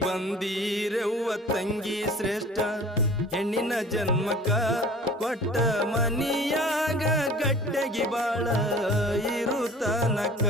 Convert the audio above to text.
ಬಂದೀರವ್ವ ತಂಗಿ ಶ್ರೇಷ್ಠ ಹೆಣ್ಣಿನ ಜನ್ಮಕ ಕೊಟ್ಟ ಮನಿಯಾಗ ಗಟ್ಟಗಿ ಬಾಳ ಇರು ತನಕ